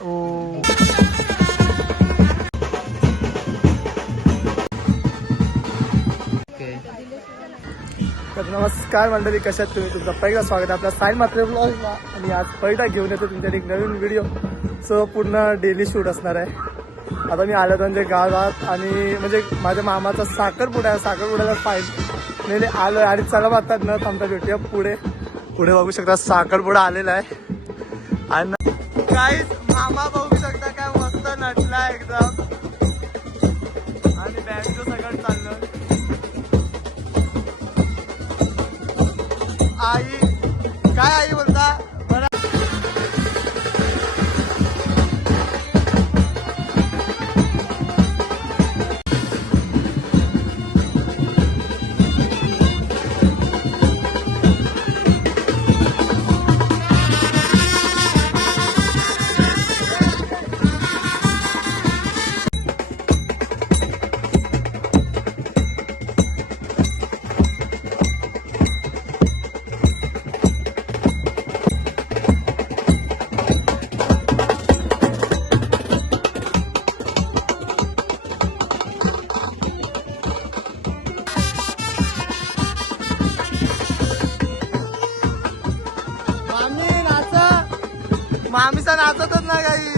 ओ तर नमस्कार मंडळी, कशात तुम्ही? तुमचं पहिलं स्वागत आहे आपल्या साई मात्रे ब्लॉगला. आणि आज पहिला घेऊन येतो तुमच्याकडे एक नवीन व्हिडिओ. सो पूर्ण डेली शूट असणार आहे. आता मी आलो म्हणजे गावात आणि म्हणजे माझ्या मामाचा साखरपुडा आहे. साखरपुड्याला फायनली आलो आहे आणि चला बघतात न थांबता भेटूया पुढे. पुढे बघू शकता साखरपुडा आलेला आहे. आणि काहीच मामा बघू शकता काय मस्त नटला एकदम. आणि बँडचं सगळं चाललं. आई काय आई बोलता मला. मामीचा नाचतच ना काही.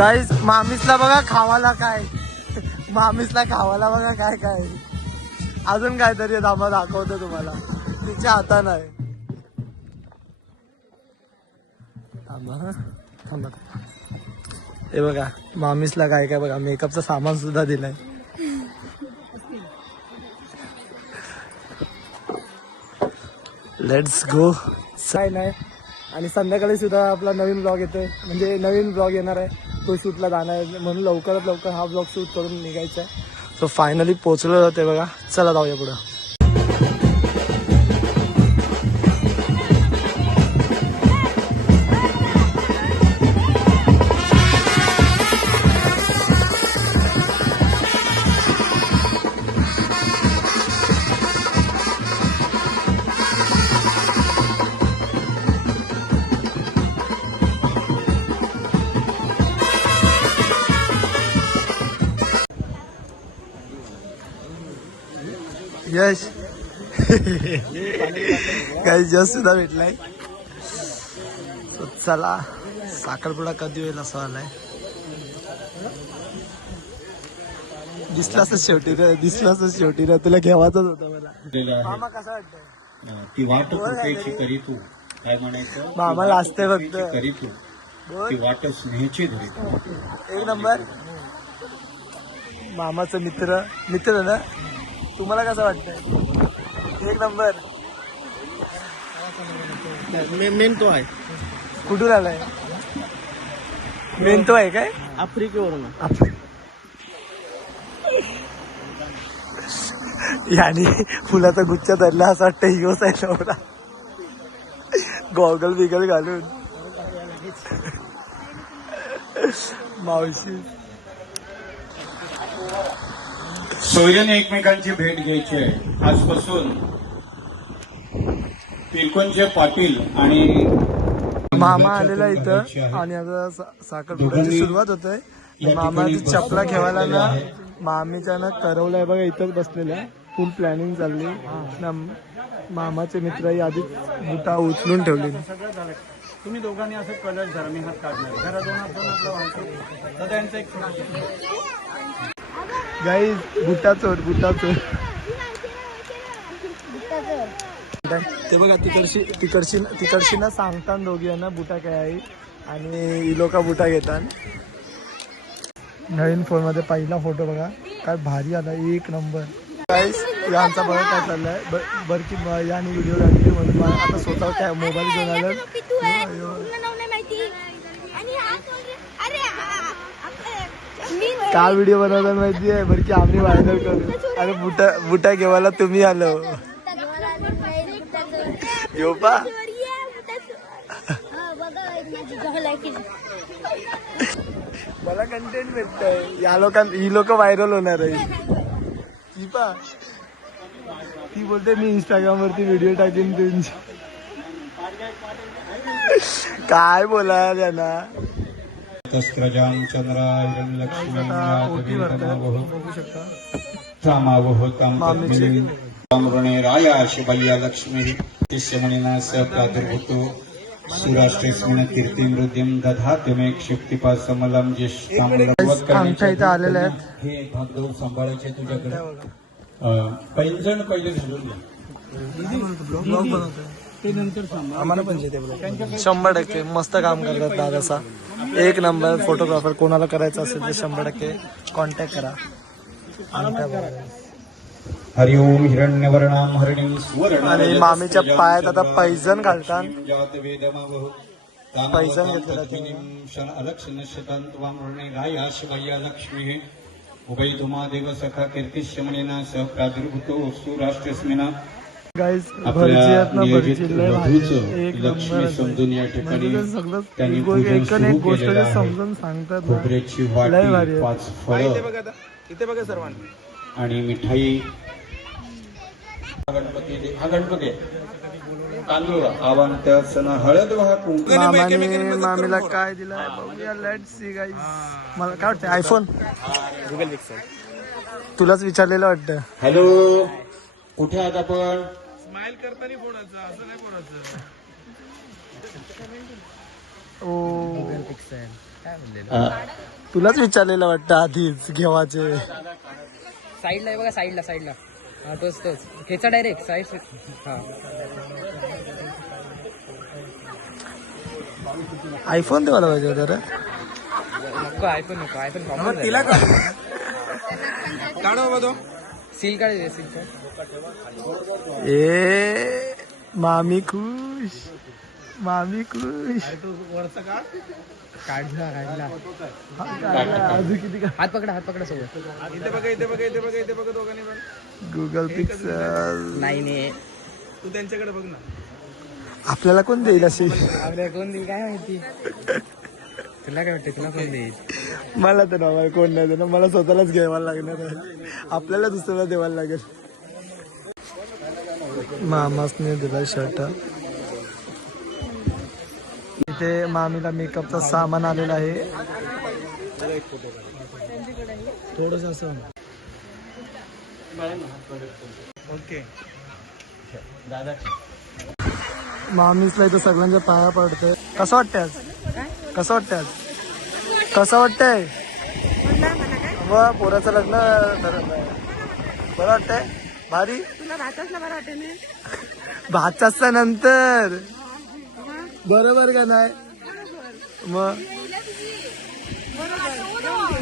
गाईस मामीसला बघा खावाला काय, मामीसला खावाला बघा काय काय अजून काहीतरी दामा दाखवतो तुम्हाला तिच्या हातानं आहे. थांबा हे बघा मामीसला काय काय बघा मेकअपचं सामान सुद्धा दिलंय. Let's go. काय नाही आणि संध्याकाळी सुद्धा आपला नवीन ब्लॉग येतोय म्हणजे नवीन ब्लॉग येणार आहे तो शूटला जाणार आहे म्हणून लवकरात लवकर हा ब्लॉग शूट करून निघायचा आहे. सो फायनली पोचलो जाते बघा. चला जाऊया पुढं. यश काही जस्ट सुद्धा भेटलाय. चला साखरपुडा कधी होईल असं आलाय. दिसलाच शेवटी रे, दिसलाच शेवटी रे. तुला घेवायच होता मला. मामा कसा वाटतंय? ती वाट कृपेची करी तू काय म्हणायचं. मामाला असते फक्त करी तू ती वाट स्नेहाची धरी तू. एक नंबर. मामाचं मित्र ना. तुम्हाला कसं वाटतंय? एक नंबर. मेन तो आहे. कुठून आलाय? मेन तो आहे काय? आफ्रिकेवरून. याने फुलाचा गुच्छ धरला असं वाटतं हिओस आहे नवरा. गॉगल बिगल घालून. मावशी सोयऱ्याने एकमेकांची भेट घ्यायची आहे. आजपासून पिलकोनचे पाटील आणि मामा आलेला इथं आणि आता साखरपुड्याची सुरुवात होते. मामाची चपला घेवायला ना मामीच्या ना करवलाय बघा इथंच बसलेल्या. फुल प्लॅनिंग चालली ना. मामाचे मित्र आधीच बुटा उचलून ठेवले. तुम्ही दोघांनी असं कलर धरा. मी हात काढणार घरा दोन तर त्यांचं एक गाई बुटा चोर ते बघा तिकडशी ना सांगतात दोघी ना बुटा काय आहे आणि ही लोक बुटा घेतात. नवीन फोन मध्ये पहिला फोटो बघा काय भारी आला. एक नंबर. गाईस यांचा बघा काय चाललाय. बरं की याने व्हिडिओ काढले म्हणून मला आता स्वतः काय मोबाईल घेऊन आलं. काय व्हिडिओ बनवतात माहिती आहे. बरं की आम्ही व्हायरल करू. अरे बुटा घेवायला तुम्ही आलो. यो पा मला कंटेंट भेटतंय. ही लोक व्हायरल होणार आहे. ही पा ती बोलते मी इंस्टाग्राम वरती व्हिडिओ टाकेन तुमची. काय बोला त्यांना. तस्त्रजां चंद्रायं लक्ष्मीं बघू शकता. रामावह ताम्रणे राया शिवय्या लक्ष्मी तिस्यमणिना स प्रादुर्भूतो सुराष्ट्रेस्मिन कीर्तिमृद्धिं दधात्यमे क्षिप्तिपासमलं आमच्या इथं आलेले आहेत. हे भागदेव सांभाळायचे तुझ्याकडे. पैंजण पहिले घालून द्या. ब्लॉग बनवतोय ते नंतर सांगा. आम्हाला पण जेते ब्लॉग 100% मस्त काम करतात दादासा. एक नंबर फोटोग्राफर. कोणाला करायचं असेल तर 100% कॉन्टॅक्ट करा. हरि ओम हिरण्यवर्णां हरिणीं सुवर्णां. आणि मामीच्या पायात आता पैजण घालतात. पैजण लक्ष्मी उभयधुमादेव सखा कीर्तिशमणेना स प्रादुर्भूतो सुराष्ट्रस्मिना. गाईज आपल्या भरची लक्ष्मी समजून या ठिकाणी त्यांनी एक गोष्ट समजून सांगतात ना. खोबऱ्याची लय भारी वाटी आहे. 5 फळं इथे बघा सर्वांनी. आणि मिठाई. हा गणपती तांदूळ आवांत सण हळद वाहा कुंकू. मामीला काय दिलं बघूया. Let's see guys. मला काय वाटतं आयफोन गुगल पिक्सल. तुलाच विचारलेलं वाटतं. हॅलो कुठे आहात आपण. स्माइल करताना फोडायचं असं नाही फोडायचं. ओ तुलाच विचारलेलं वाटतं आधीच घेवाचे. साईडला आहे बघा, साईडला हा तोच खेचा डायरेक्ट साईड. हा आयफोन देवायला पाहिजे होता रे. नको आयफोन कॉमन तिला काढा बाबा तो. सील काढ. ए मामी खुश. वरचा काढ. काढला अजून किती हात पकडा सोबत. इथे बघा दोघांनी पण. Google pixel. नाही तू त्यांच्याकडे बघ ना. आपल्याला कोण देईल अशी? आपल्याला कोण देईल काय माहिती. तुला काय वाटतं, तुला कोण देईल? मला तर ना कोण नाही देणार, मला स्वतःलाच घ्यायला लागणार आहे. आपल्याला दुसऱ्याला देवायला लागेल. मामासने दिला शर्ट. इथे मामीला मेकअपचं सामान आलेलं आहे. थोडस असं ओके. मामीसला इथं सगळ्यांच्या पाया पडतंय. कसं वाटतंय आज? कसं वाटतंय? व पोराचं लग्न ठरवलंय. बरं वाटतंय? भारी. भाताच्या नंतर बरोबर का नाही? मग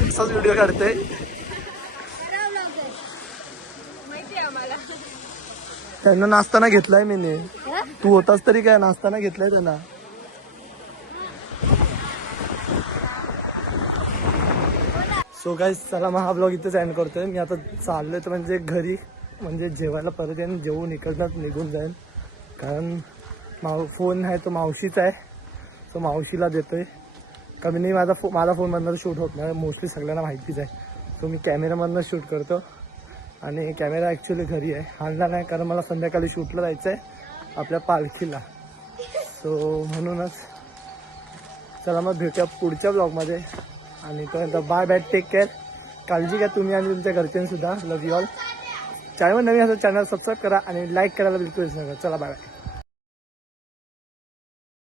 असाच व्हिडिओ काढते. त्यांना नाश्ताना घेतलाय मी. तू होतास तरी काय नाश्ताना घेतलाय त्यांना. सो गाईस चला मग हा ब्लॉग इथेच एंड करतोय. मी आता चाललोय तर म्हणजे घरी, म्हणजे जेवायला परत येईन. जेवून इकडनं निघून जाईन, कारण फोन आहे तो मावशीचा आहे, तो मावशीला देतोय. कमी नाही माझा फोनमधनं शूट होत नाही, मोस्टली सगळ्यांना माहितीच आहे. सो मी कॅमेरामधनं शूट करतो आणि कॅमेरा ॲक्च्युली घरी आहे, आणला नाही कारण मला संध्याकाळी शूटला जायचं आहे आपल्या पालखीला. सो म्हणूनच चला मग भेटूया पुढच्या ब्लॉगमध्ये. आणि तोपर्यंत बाय बाय, टेक केअर. काळजी घ्या तुम्ही आणि तुमच्या घरच्यांसुद्धा. Love you all. चॅनल नवीन असेल चॅनल सबस्क्राईब करा आणि लाईक करायला बिलकुल विसरू नका. चला बाय बाय.